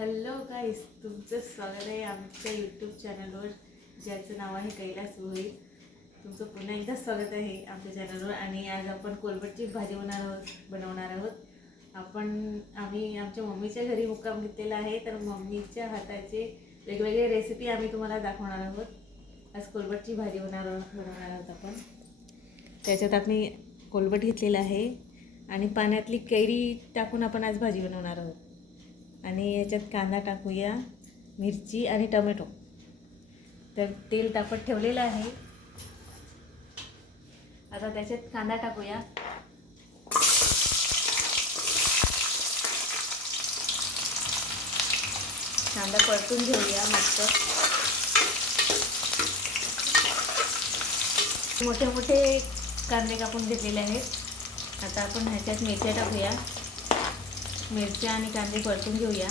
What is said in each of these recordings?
Hello गाईस, तुमचं स्वागत आहे आमच्या यूट्यूब चॅनलवर, ज्याचं नाव आहे कैलास रोहित. तुमचं पुन्हा एकदा स्वागत आहे आमच्या चॅनलवर. आणि आज आपण कोलबटची भाजी बनवणार आहोत. आम्ही आमच्या मम्मीच्या घरी मुक्काम घेतलेला आहे, तर मम्मीच्या हाताचे वेगवेगळे रेसिपी आम्ही तुम्हाला दाखवणार आहोत. आज कोलबटची भाजी बनवणार आहोत आपण. त्याच्यात आम्ही कोलबट घेतलेला आहे आणि पाण्यातली कैरी टाकून आपण आज भाजी बनवणार आहोत. आणि याच्यात कांदा टाकूया, मिरची आणि टोमॅटो. तर तेल तापत ठेवलेलं आहे. आता त्याच्यात कांदा टाकूया. कांदा परतून घेऊया मस्त. मोठे मोठे कांदे कापून घेतलेले आहेत. आता आपण ह्याच्यात मिरच्या टाकूया. मिरच्या आणि कांदे परतून घेऊया.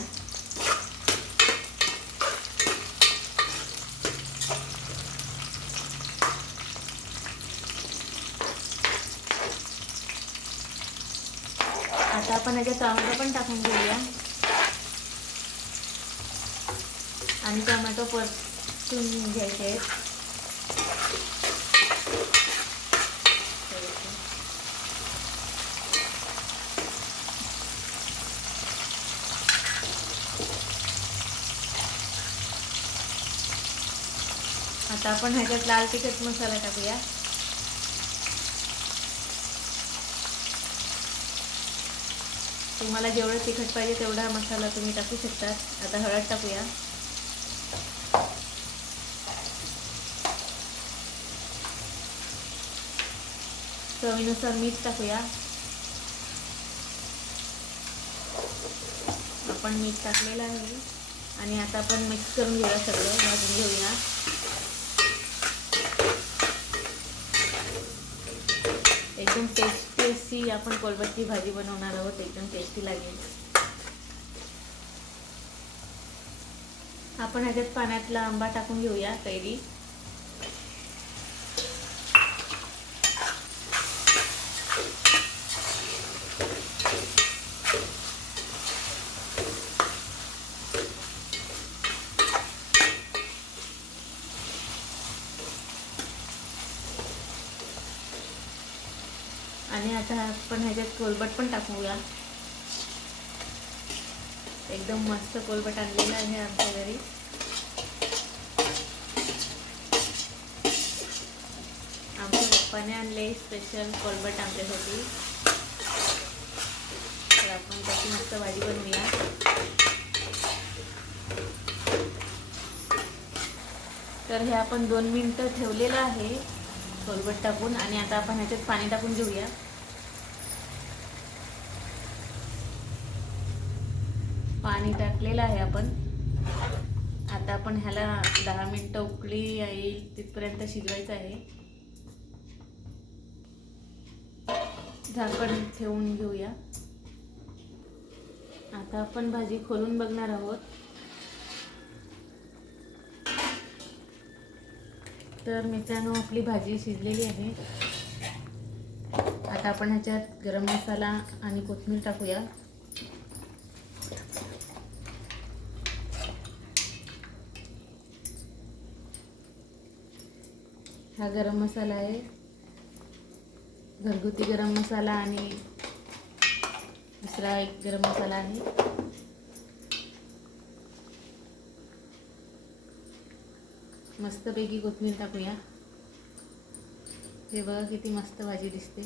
आता आपण ह्याच्यात टोमॅटो पण टाकून घेऊया आणि टोमॅटो परतून घ्यायचे आहेत. आता आपण ह्याच्यात लाल तिखट मसाला टाकूया. तुम्हाला जेवढं तिखट पाहिजे तेवढा मसाला तुम्ही टाकू शकता. आता हळद टाकूया. चवीनुसार मीठ टाकूया. आपण मीठ टाकलेलं आहे आणि आता आपण मिक्स करून घेऊया, सगळं भाजून घेऊया. एकदम टेस्टी अशी आपण कोलबटची भाजी बनवणार आहोत. एकदम टेस्टी लागेल. आपण ह्याच्यात पाण्यातला आंबा टाकून घेऊया, कैरी. आणि आता आपण ह्याच्यात कोलबट पण टाकूया. एकदम मस्त कोलबट आणलेला आहे आमच्या घरी. आमच्या पप्पाने आणले स्पेशल कोलबट आमच्यासाठी. तर आपण त्याची मस्त भाजी बनवूया. तर हे आपण 2 मिनिटं ठेवलेलं आहे कोलबट टाकून. आणि आता आपण ह्याच्यात पाणी टाकून घेऊया. पाणी टाकलेलं आहे आपण. आता आपण ह्याला 10 मिनिटं उकळी येईल तिथपर्यंत शिजवायचं आहे. झाकण ठेवून घेऊया. आता आपण भाजी खोलून बघणार आहोत. तर मित्रांनो, आपली भाजी शिजलेली आहे. आता आपण ह्याच्यात गरम मसाला आणि कोथिंबीर टाकूया. हा गरम मसाला आहे, घरगुती गरम मसाला. आणि दुसरा एक गरम मसाला आहे. मस्तपैकी कोथिंबीर टाकूया. हे बघा किती मस्त भाजी दिसते.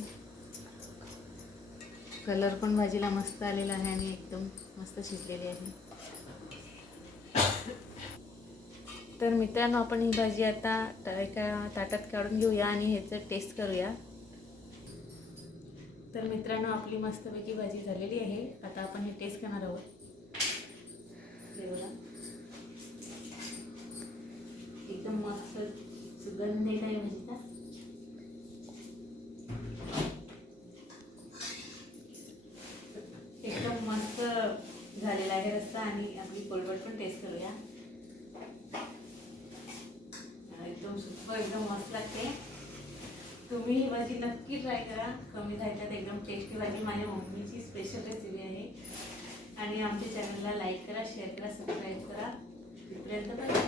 कलर पण भाजीला मस्त आलेला आहे आणि एकदम मस्त शिजलेली आहे. तर मित्रांनो, आपण ही भाजी आता एका ताटात काढून घेऊया आणि ह्याचं टेस्ट करूया. तर मित्रांनो, आपली मस्तपैकी भाजी झालेली आहे. आता आपण हे टेस्ट करणार आहोत. एकदम मस्त सुगंध येत आहे भाजीचा. एकदम मस्त झालेला आहे रस्सा. आणि आपली कोलबट पण टेस्ट करूया. एकदम सुपर, एकदम मस्त लागते. तुम्ही ही भाजी नक्की ट्राय करा. कमी ह्याच्यात एकदम टेस्टी भाजी. माझ्या मम्मीची स्पेशल रेसिपी आहे. आणि आमच्या चॅनलला लाईक करा, शेअर करा, सबस्क्राईब करा. तिथपर्यंत